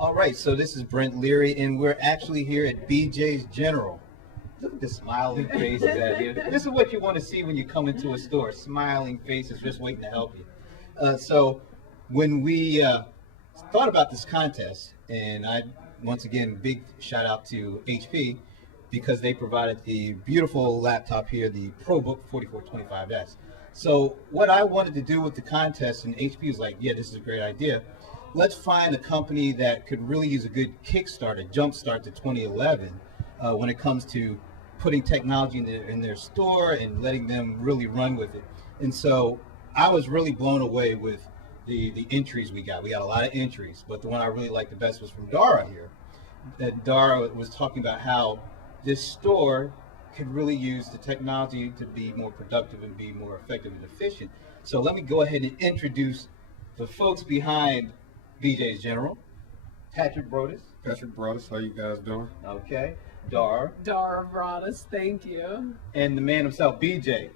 All right, so this is Brent Leary, and we're actually here at BJ's General. Look at the smiling faces out here. This is what you want to see when you come into a store, smiling faces just waiting to help you. So when we thought about this contest, and once again, big shout out to HP, because they provided the beautiful laptop here, the ProBook 4425S. So what I wanted to do with the contest, and HP was like, yeah, this is a great idea. Let's find a company that could really use a good kickstart, a jumpstart to 2011 when it comes to putting technology in their store and letting them really run with it. And so I was really blown away with the entries we got. We got a lot of entries, but the one I really liked the best was from Dara here. That Dara was talking about how this store could really use the technology to be more productive and be more effective and efficient. So let me go ahead and introduce the folks behind BJ's General. Patrick Brodus. Patrick Brodus, how you guys doing? Okay. Dara. Dara Brodus, thank you. And the man himself, BJ.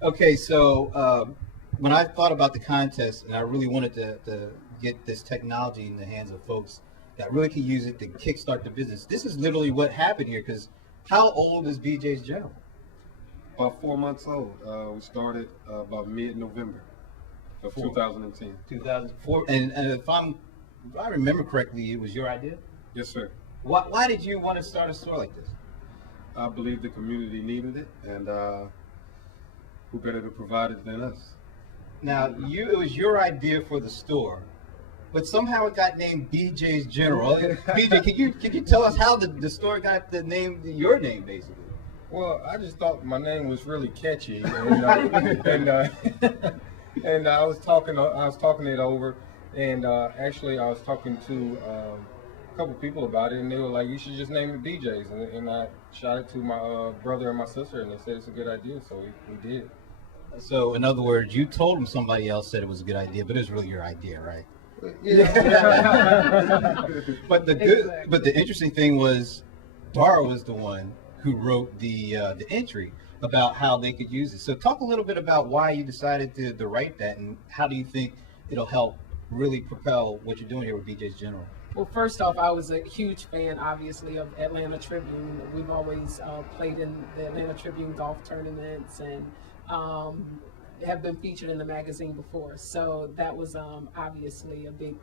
Okay, so when I thought about the contest, and I really wanted to get this technology in the hands of folks that really could use it to kickstart the business. This is literally what happened here, because how old is BJ's General? About 4 months old. We started about mid-November of 2010. 2004, and if I remember correctly, it was your idea? Yes, sir. Why did you want to start a store like this? I believe the community needed it, and who better to provide it than us? Now, it was your idea for the store, but somehow it got named BJ's General. BJ, can you tell us how the store got the name, your name, basically? Well, I just thought my name was really catchy, and I was talking it over, and actually I was talking to a couple people about it, and they were like, "You should just name it BJ's," and I shot it to my brother and my sister, and they said it's a good idea, so we did. So, in other words, you told them somebody else said it was a good idea, but it was really your idea, right? Yeah. But the interesting thing was, Dara was the one who wrote the entry about how they could use it. So, talk a little bit about why you decided to write that, and how do you think it'll help really propel what you're doing here with BJ's General? Well, first off, I was a huge fan, obviously, of Atlanta Tribune. We've always played in the Atlanta Tribune golf tournaments and have been featured in the magazine before. So that was obviously a big,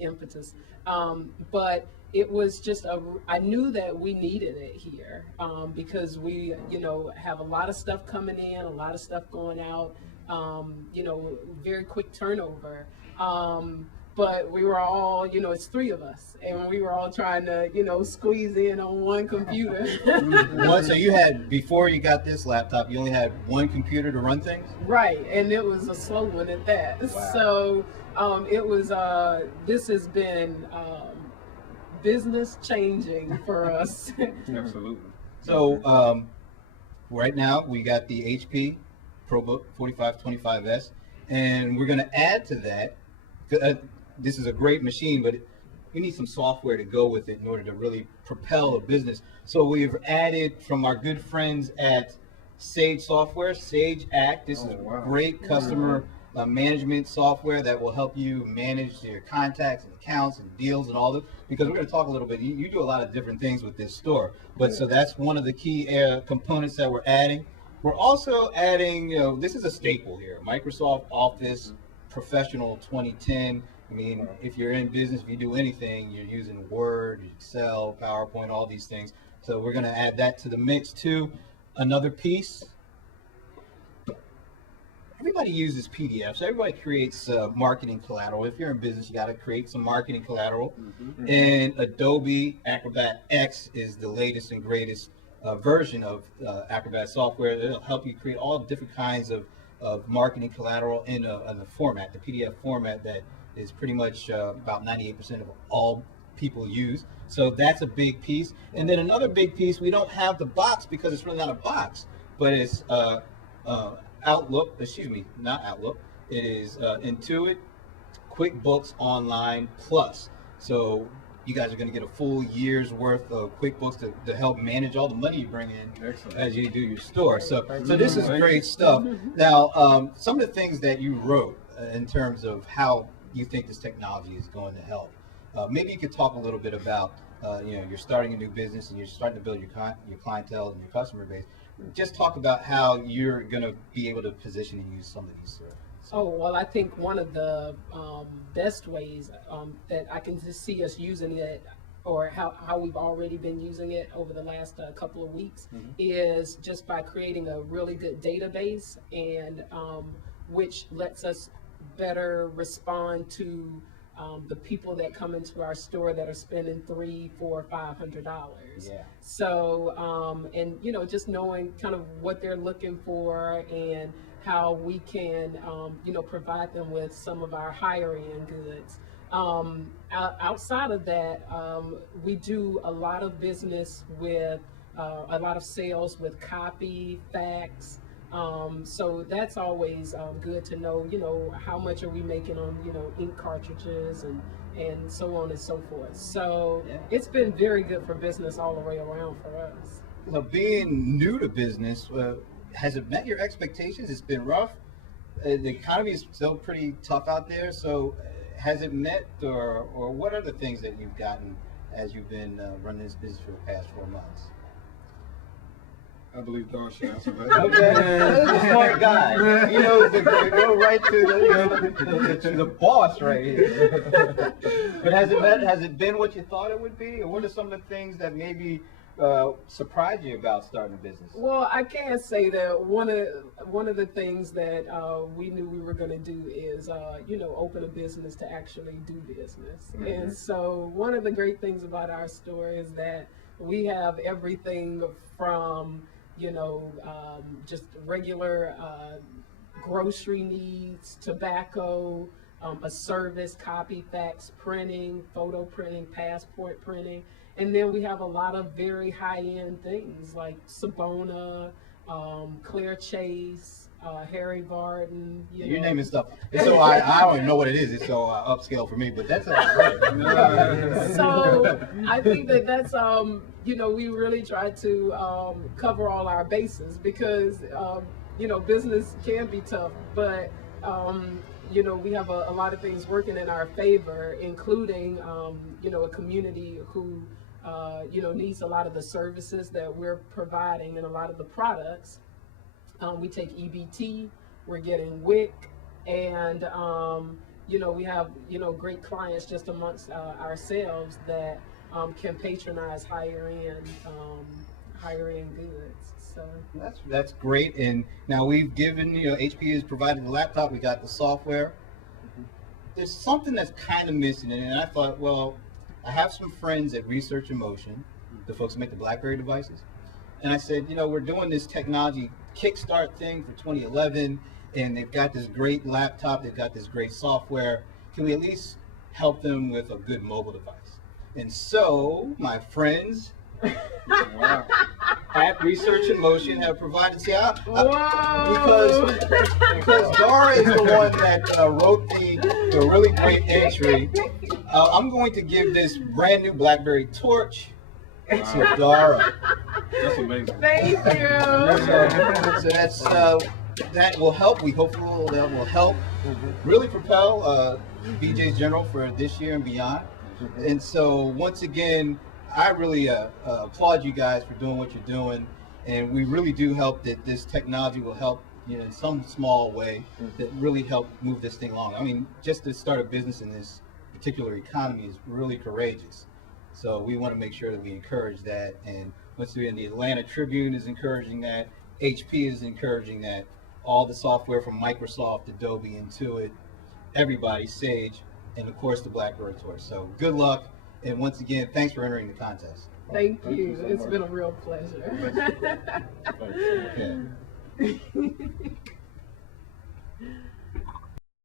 impetus. But it was just I knew that we needed it here because we, have a lot of stuff coming in, a lot of stuff going out, very quick turnover. But we were all, it's three of us, and we were all trying to, squeeze in on one computer. So you had, before you got this laptop, you only had one computer to run things? Right, and it was a slow one at that. Wow. So it was, this has been business changing for us. Absolutely. So right now we got the HP ProBook 4525S, and we're going to add to that. This is a great machine, but we need some software to go with it in order to really propel a business. So we've added from our good friends at Sage Software, Sage Act. This is great customer management software that will help you manage your contacts and accounts and deals and all that. Because we're going to talk a little bit. You do a lot of different things with this store, but so that's one of the key components that we're adding. We're also adding, this is a staple here, Microsoft Office Professional 2010. I mean, if you're in business, if you do anything, you're using Word, Excel, PowerPoint, all these things. So we're going to add that to the mix too. Another piece. Everybody uses PDFs. Everybody creates marketing collateral. If you're in business, you got to create some marketing collateral. Mm-hmm. And Adobe Acrobat X is the latest and greatest version of Acrobat software. It'll help you create all different kinds of marketing collateral in a format, the PDF format that is pretty much about 98% of all people use. So that's a big piece. And then another big piece, we don't have the box because it's really not a box, but it's Outlook, not Outlook. It is Intuit QuickBooks Online Plus. So you guys are going to get a full year's worth of QuickBooks to help manage all the money you bring in. Excellent. As you do your store. So this is great stuff. Now, some of the things that you wrote in terms of how you think this technology is going to help. Maybe you could talk a little bit about, you're starting a new business and you're starting to build your clientele and your customer base. Just talk about how you're going to be able to position and use some of these services. Oh, well, I think one of the best ways that I can just see us using it, or how we've already been using it over the last couple of weeks, is just by creating a really good database, and which lets us better respond to the people that come into our store that are spending $300, $400, $500. Yeah. So, and just knowing kind of what they're looking for and how we can, provide them with some of our higher end goods. Outside of that, we do a lot of business with a lot of sales with copy, fax. So that's always good to know, how much are we making on, ink cartridges and so on and so forth. So yeah. It's been very good for business all the way around for us. So being new to business, has it met your expectations? It's been rough. The economy is still pretty tough out there. So has it met, or what are the things that you've gotten as you've been running this business for the past 4 months? I believe Don should answer that. Okay, that's a smart guy. Go right to the boss right here. But has it been what you thought it would be, or what are some of the things that maybe surprised you about starting a business? Well, I can say that one of the things that we knew we were going to do is open a business to actually do business. And so one of the great things about our store is that we have everything from just regular grocery needs, tobacco, a service, copy, fax, printing, photo printing, passport printing. And then we have a lot of very high-end things like Sabona, Claire Chase, Harry Varden. You're naming stuff. So I don't even know what it is. It's so upscale for me, but that's great. So I think that's, we really try to cover all our bases because, business can be tough, but, we have a lot of things working in our favor, including, a community who, needs a lot of the services that we're providing and a lot of the products. We take EBT, we're getting WIC, and, we have, great clients just amongst ourselves that can patronize higher end goods. So that's great. And now we've given, HP has provided the laptop, we got the software. There's something that's kind of missing, and I thought, well, I have some friends at Research in Motion, the folks who make the BlackBerry devices, and I said, we're doing this technology Kickstart thing for 2011, and they've got this great laptop, they've got this great software. Can we at least help them with a good mobile device? And so my friends at Research in Motion have provided, because Dara is the one that wrote the really great entry. I'm going to give this brand new BlackBerry Torch to Dara. That's amazing. thank you. So that's that will help. We hopefully that will help really propel BJ's General for this year and beyond. And so once again, I really applaud you guys for doing what you're doing, and we really do hope that this technology will help, in some small way, that really help move this thing along. I mean, just to start a business in this particular economy is really courageous. So we want to make sure that we encourage that, and once again, the Atlanta Tribune is encouraging that, HP is encouraging that, all the software from Microsoft, Adobe, Intuit, everybody, Sage, and of course the BlackBerry Torch. So good luck. And once again, thanks for entering the contest. Thank Thank you. you so It's much. been a real pleasure. Okay.